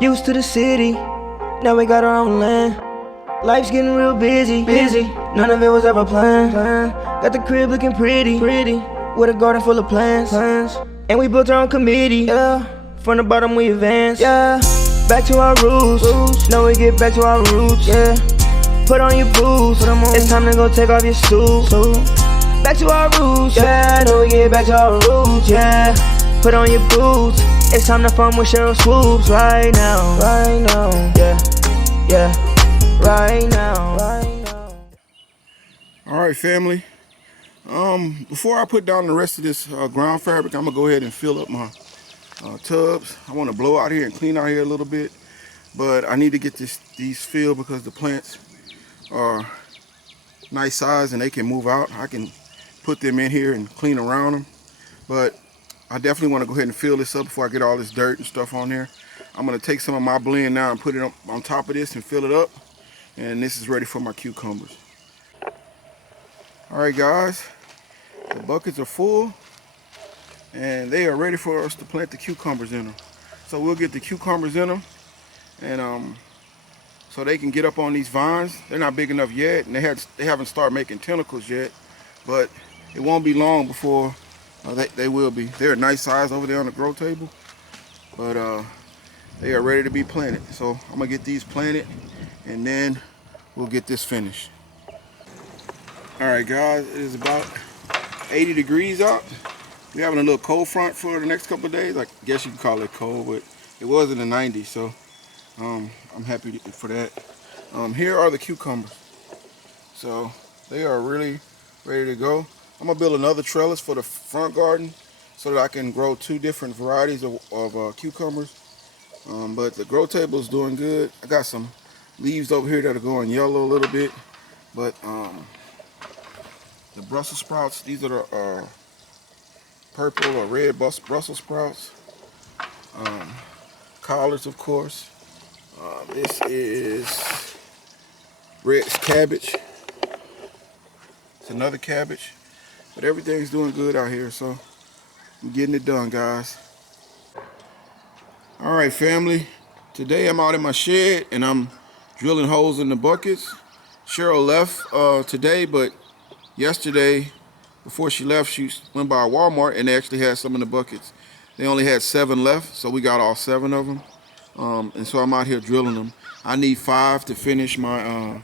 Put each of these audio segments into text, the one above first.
Used to the city, now we got our own land. Life's getting real busy. None of it was ever planned. Got the crib looking pretty, with a garden full of plants. And we built our own committee, yeah. From the bottom we advance, yeah. Back to our roots, now we get back to our roots, yeah. Put on your boots, it's time to go take off your suit. Back to our roots, yeah. Now we get back to our roots, yeah. Put on your boots, it's time to fun with Cheryl Swoops right now, yeah, right now. All right, family. Before I put down the rest of this ground fabric, I'm gonna go ahead and fill up my tubs. I want to blow out here and clean out here a little bit, but I need to get these filled because the plants are nice size and they can move out. I can put them in here and clean around them, but I definitely want to go ahead and fill this up before I get all this dirt and stuff on there. I'm going to take some of my blend now and put it up on top of this and fill it up, and this is ready for my cucumbers. All right, guys, the buckets are full and they are ready for us to plant the cucumbers in them. So we'll get the cucumbers in them, and so they can get up on these vines. They're not big enough yet, and they haven't started making tentacles yet, but it won't be long before they will be. They're a nice size over there on the grow table, but they are ready to be planted. So I'm gonna get these planted, and then we'll get this finished. All right, guys, it is about 80 degrees out. We're having a little cold front for the next couple of days. I guess you can call it cold, but it was in the 90s, so I'm happy for that. Here are the cucumbers. So they are really ready to go. I'm gonna build another trellis for the front garden so that I can grow 2 different varieties of cucumbers. But the grow table is doing good. I got some leaves over here that are going yellow a little bit, but the Brussels sprouts, these are the purple or red Brussels sprouts. Collards, of course. This is red cabbage. It's another cabbage. But everything's doing good out here, so I'm getting it done, guys. All right, family. Today I'm out in my shed and I'm drilling holes in the buckets. Cheryl left today, but yesterday, before she left, she went by Walmart and they actually had some in the buckets. They only had 7 left, so we got all 7 of them. And so I'm out here drilling them. I need 5 to finish my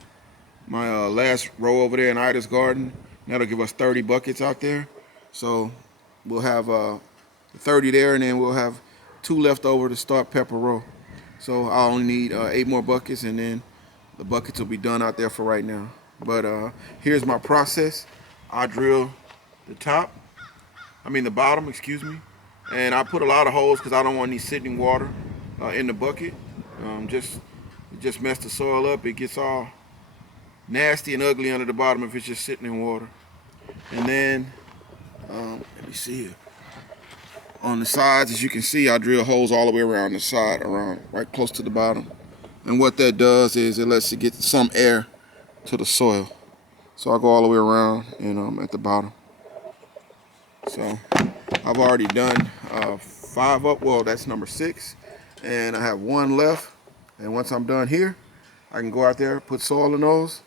last row over there in Ida's garden. That'll give us 30 buckets out there. So we'll have 30 there, and then we'll have 2 left over to start pepper row. So I only need 8 more buckets, and then the buckets will be done out there for right now. But here's my process. I drill the bottom, excuse me. And I put a lot of holes because I don't want any sitting water in the bucket. Just mess the soil up. It gets all nasty and ugly under the bottom if it's just sitting in water. And then, let me see here. On the sides, as you can see, I drill holes all the way around the side, right close to the bottom. And what that does is it lets it get some air to the soil. So I go all the way around and at the bottom. So I've already done 5 up. Well, that's number 6, and I have 1 left. And once I'm done here, I can go out there, put soil in those,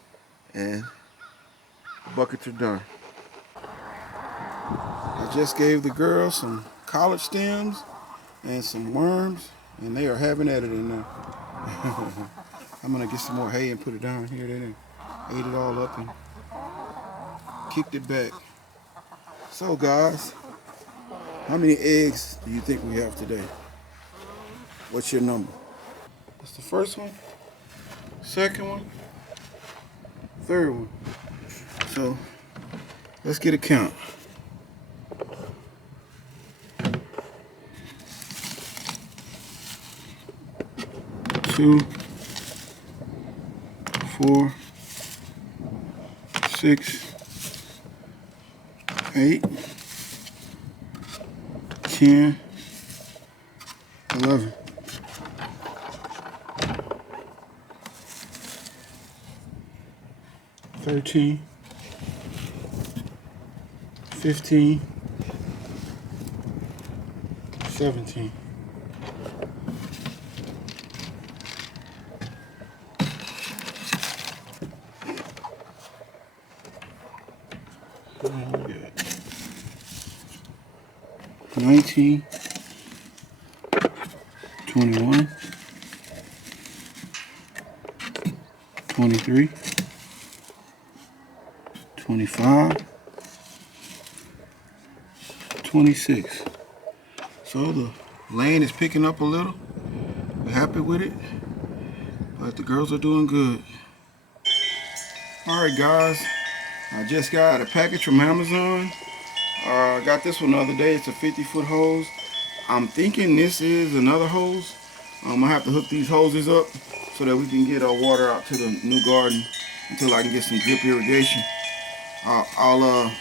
and the buckets are done. I just gave the girls some collard stems and some worms, and they are having at it in there. I'm gonna get some more hay and put it down here. They done ate it all up and kicked it back. So guys, how many eggs do you think we have today? What's your number? That's the first one, second one, third one. So let's get a count. 2, 4, 6, 8, 10, 11. 13, 15, 17. Yeah. 19, 21, 23, 25, 26. So the lane is picking up a little. We're happy with it, but the girls are doing good. All right, guys, I just got a package from Amazon. I got this one the other day. It's a 50-foot hose. I'm thinking this is another hose. I have to hook these hoses up so that we can get our water out to the new garden until I can get some drip irrigation. I'll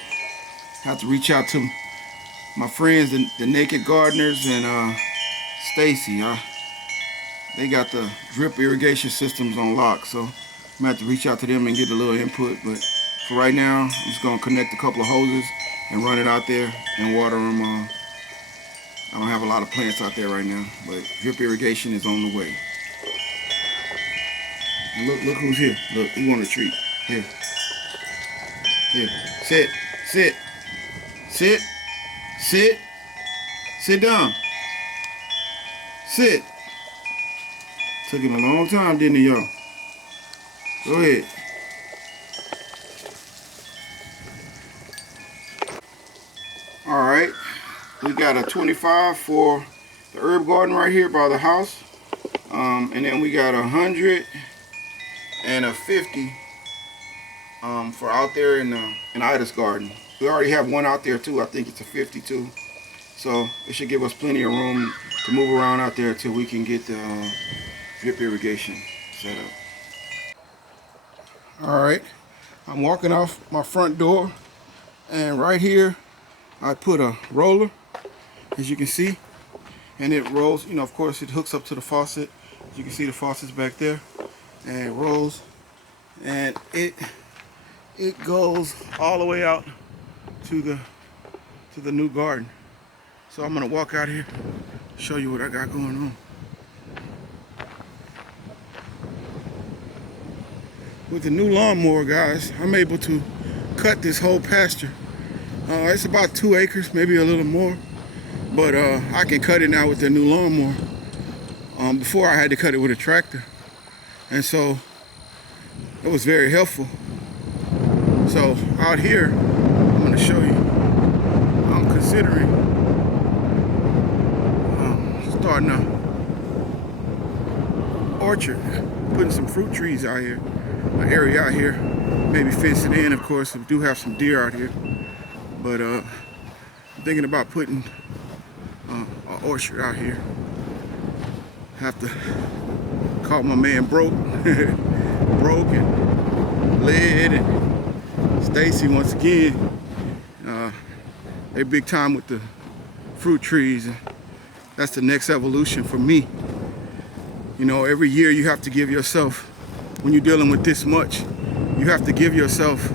have to reach out to my friends, the Naked Gardeners, and Stacy. They got the drip irrigation systems on lock, so I'm gonna have to reach out to them and get a little input. But for right now, I'm just gonna connect a couple of hoses and run it out there and water them. I don't have a lot of plants out there right now, but drip irrigation is on the way. And look who's here. Look, he want a treat. Here. Here. Sit. Sit. Sit. Sit. Sit down. Sit. Took him a long time, didn't it, y'all? Go ahead. All right. We got a 25 for the herb garden right here by the house. And then we got 100 and a 50 for out there in Ida's garden. We already have one out there too. I think it's a 52. So it should give us plenty of room to move around out there till we can get the drip irrigation set up. All right, I'm walking off my front door, and right here I put a roller, as you can see, and it rolls. You know, of course, it hooks up to the faucet. As you can see, the faucet's back there, and it rolls, and it goes all the way out to the new garden. So I'm gonna walk out here, show you what I got going on. With the new lawnmower, guys, I'm able to cut this whole pasture. It's about 2 acres, maybe a little more, but I can cut it now with the new lawnmower. Before I had to cut it with a tractor, and so it was very helpful. So out here, I'm going to show you, I'm considering starting an orchard, putting some fruit trees out here, an area out here, maybe fence it in. Of course, we do have some deer out here, but I'm thinking about putting an orchard out here. Have to call my man Broke and Led and Stacy once again. They big time with the fruit trees, and that's the next evolution for me. You know, every year you have to give yourself, when you're dealing with this much, you have to give yourself,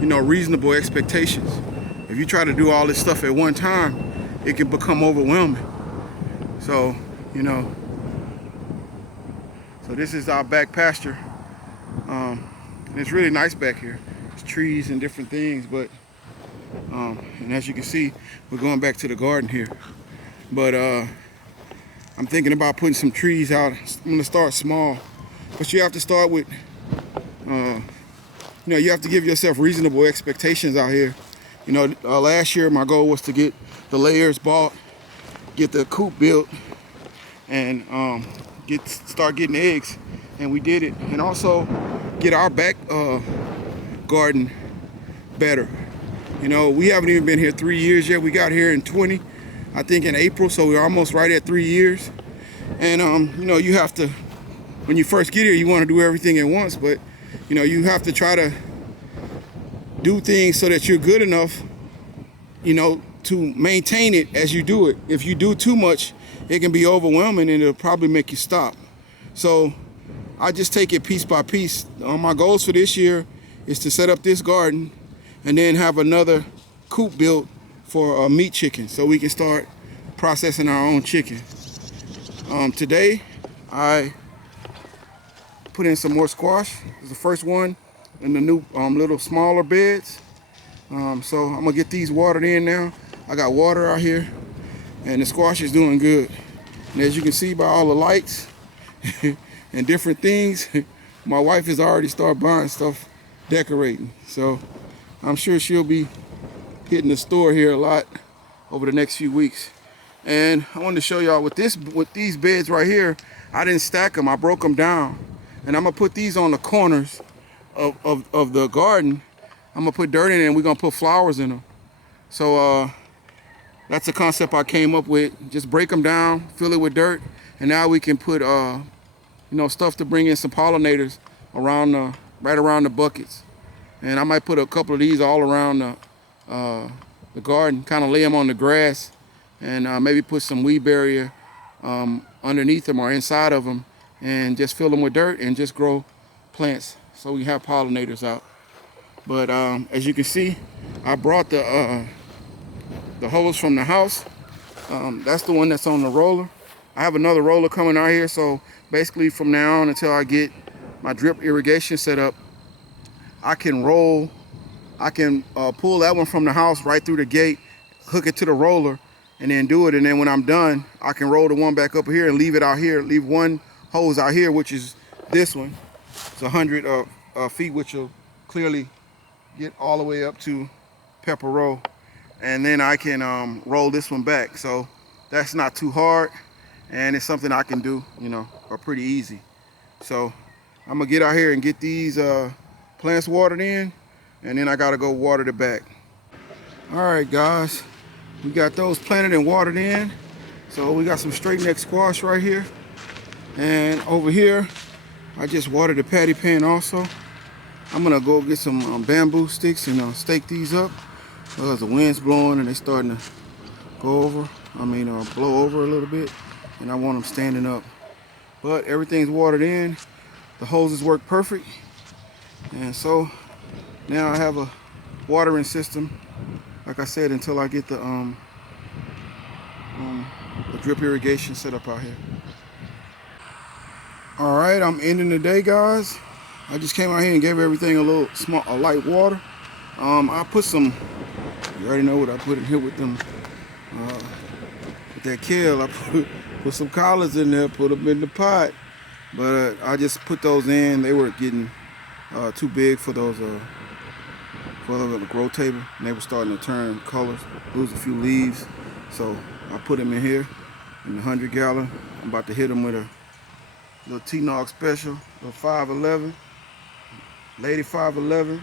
you know, reasonable expectations. If you try to do all this stuff at one time, it can become overwhelming. So, you know, so this is our back pasture. And it's really nice back here. It's trees and different things, but and as you can see, we're going back to the garden here. But I'm thinking about putting some trees out. I'm gonna start small, but you have to start with, you know, you have to give yourself reasonable expectations out here. You know, last year my goal was to get the layers bought, get the coop built, and start getting eggs, and we did it. And also get our back garden better. You know, we haven't even been here 3 years yet. We got here in 20, I think in April, so we're almost right at 3 years. And you know, you have to, when you first get here, you want to do everything at once, but you know, you have to try to do things so that you're good enough, you know, to maintain it as you do it. If you do too much, it can be overwhelming and it'll probably make you stop. So I just take it piece by piece. My goals for this year is to set up this garden and then have another coop built for meat chicken, so we can start processing our own chicken. Today I put in some more squash. It's the first one in the new little smaller beds. So I'm gonna get these watered in now. I got water out here and the squash is doing good. And as you can see by all the lights and different things, my wife has already started buying stuff, decorating. So I'm sure she'll be hitting the store here a lot over the next few weeks. And I wanted to show y'all with these beds right here, I didn't stack them, I broke them down. And I'm gonna put these on the corners of the garden. I'm gonna put dirt in it and we're gonna put flowers in them. So that's the concept I came up with. Just break them down, fill it with dirt, and now we can put stuff to bring in some pollinators around right around the buckets. And I might put a couple of these all around the garden, kind of lay them on the grass, and maybe put some weed barrier underneath them or inside of them, and just fill them with dirt and just grow plants so we have pollinators out. But as you can see, I brought the hose from the house. That's the one that's on the roller. I have another roller coming out here, so basically from now on until I get my drip irrigation set up, I can pull that one from the house right through the gate, hook it to the roller, and then do it. And then when I'm done, I can roll the one back up here and leave it out here, leave one hose out here, which is this one. It's 100 feet, which will clearly get all the way up to Pepper Row. And then I can roll this one back. So that's not too hard, and it's something I can do, or pretty easy. So I'm gonna get out here and get these plants watered in, and then I gotta go water the back. All right, guys, we got those planted and watered in. So we got some straight neck squash right here, and over here I just watered the patty pan also. I'm gonna go get some bamboo sticks and stake these up because the wind's blowing and they're starting to blow over a little bit, and I want them standing up. But everything's watered in, the hoses work perfect, and so now I have a watering system, like I said, until I get the drip irrigation set up out here. All right, I'm ending the day, guys. I just came out here and gave everything a light water. I put some, you already know what I put in here with them, with that kale. I put some collards in there, put them in the pot. But I just put those in. They were getting too big for those on the grow table, and they were starting to turn colors, lose a few leaves. So I put them in here in the 100-gallon. I'm about to hit them with a little T-Nog special, a 511, Lady 511.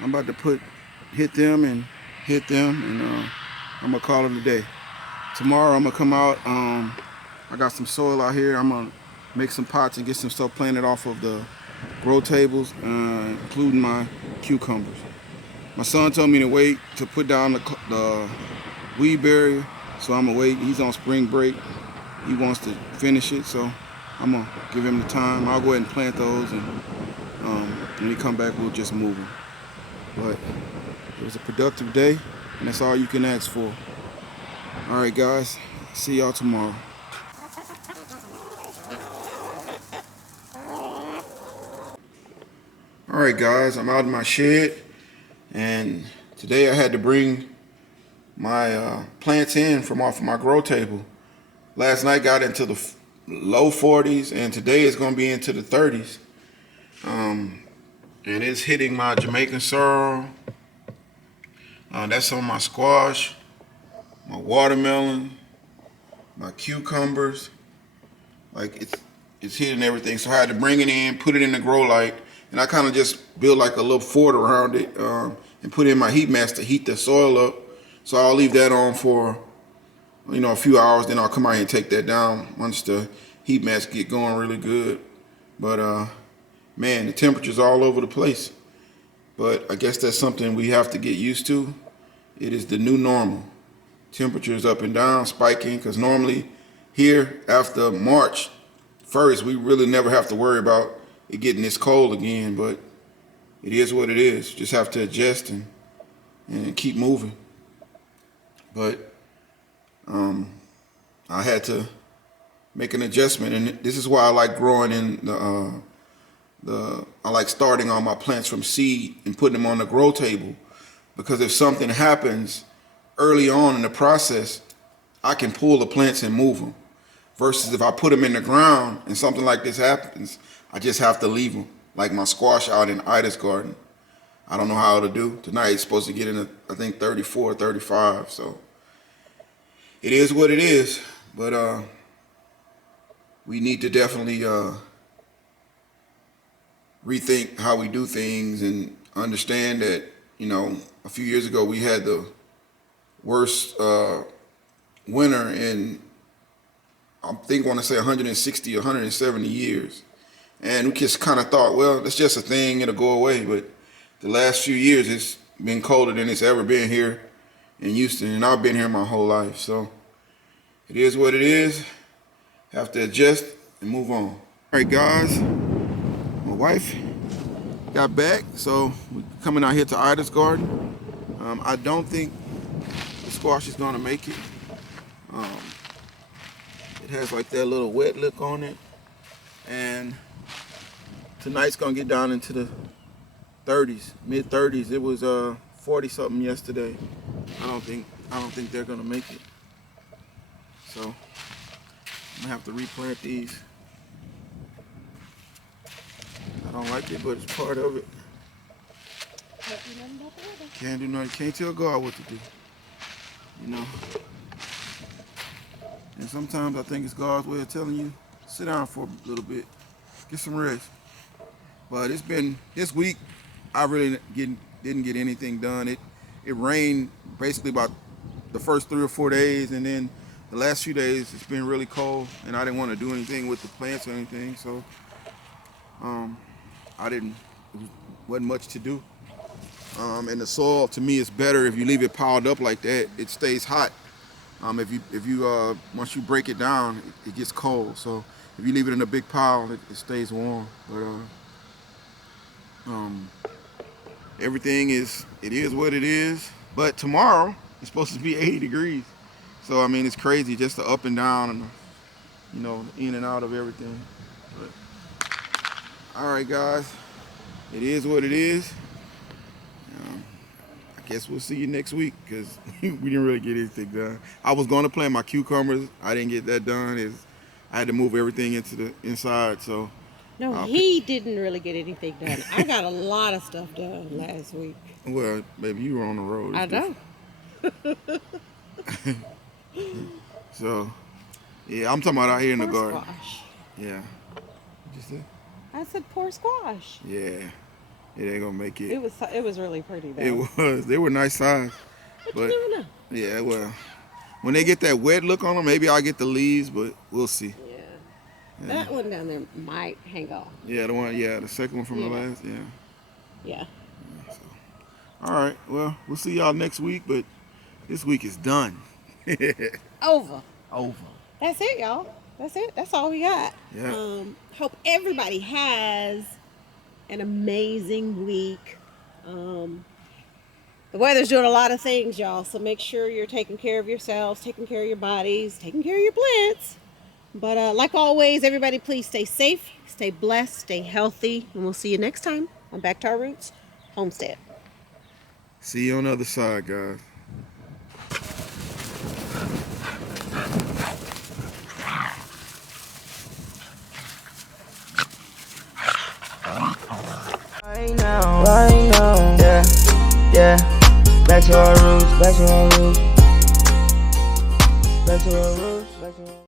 I'm about to hit them, and I'm gonna call it a day. Tomorrow I'm gonna come out. I got some soil out here. I'm gonna make some pots and get some stuff planted off of the grow tables, including my cucumbers. My son told me to wait to put down the weed barrier, so I'm gonna wait. He's on spring break. He wants to finish it, so I'm gonna give him the time. I'll go ahead and plant those, and when he come back, we'll just move them. But it was a productive day, and that's all you can ask for. All right, guys. See y'all tomorrow. All right, guys. I'm out in my shed, and today I had to bring my plants in from off of my grow table. Last night got into the low 40s, and today it's going to be into the 30s. And it's hitting my Jamaican sorrel. That's on my squash, my watermelon, my cucumbers. Like it's hitting everything. So I had to bring it in, put it in the grow light, and I kind of just built like a little fort around it, and put in my heat mask to heat the soil up. So I'll leave that on for a few hours, then I'll come out here and take that down once the heat mask get going really good. But man, the temperature's all over the place. But I guess that's something we have to get used to. It is the new normal. Temperatures up and down, spiking, because normally here after March 1st, we really never have to worry about it getting this cold again, but it is what it is. Just have to adjust and keep moving. But I had to make an adjustment, and this is why I like growing in I like starting all my plants from seed and putting them on the grow table, because if something happens early on in the process, I can pull the plants and move them. Versus if I put them in the ground and something like this happens, I just have to leave them. Like my squash out in Ida's garden. I don't know how to do. Tonight it's supposed to get in, I think 34, 35. So it is what it is. But we need to definitely rethink how we do things and understand that, you know, a few years ago we had the worst winter in, I want to say 160, 170 years. And we just kind of thought, well, it's just a thing, it'll go away. But the last few years, it's been colder than it's ever been here in Houston. And I've been here my whole life. So it is what it is. Have to adjust and move on. All right, guys. My wife got back. So we're coming out here to Ida's garden. I don't think the squash is going to make it. It has like that little wet look on it, and tonight's gonna get down into the 30s, mid 30s. It was 40 something yesterday. I don't think they're gonna make it. So I'm gonna have to replant these. I don't like it, but it's part of it. Can't do nothing. Can't tell God what to do. You know. And sometimes I think it's God's way of telling you, sit down for a little bit, get some rest. But it's been, this week, I really didn't get anything done. It rained basically about the first 3 or 4 days, and then the last few days it's been really cold, and I didn't want to do anything with the plants or anything, so it wasn't much to do. And the soil, to me, is better if you leave it piled up like that. It stays hot. If you once you break it down, it gets cold. So if you leave it in a big pile, it stays warm. But everything is what it is. But tomorrow it's supposed to be 80 degrees. So I mean, it's crazy just the up and down and you know, in and out of everything. But all right, guys, it is what it is. I guess we'll see you next week because we didn't really get anything done. I was going to plant my cucumbers. I didn't get that done. I had to move everything into the inside. So no, he didn't really get anything done. I got a lot of stuff done last week. Well, baby, you were on the road. I know. So, yeah, I'm talking about out here in the garden. Squash. Yeah. What'd you say? I said poor squash. Yeah. It ain't gonna make it. It was really pretty though. It was. They were nice size. But you never know. Yeah, well, when they get that wet look on them, maybe I'll get the leaves, but we'll see. Yeah. That one down there might hang on. Yeah, the second one from the last, Yeah. So, all right, well, we'll see y'all next week, but this week is done. Over. Over. That's it, y'all. That's it. That's all we got. Yeah. Hope everybody has an amazing week. The weather's doing a lot of things, y'all, so make sure you're taking care of yourselves, taking care of your bodies, taking care of your plants. But like always, everybody please stay safe, stay blessed, stay healthy, and we'll see you next time on Back to Our Roots Homestead. See you on the other side, guys. Right now, yeah, back to our roots, back to our roots, back to our roots, back to our roots.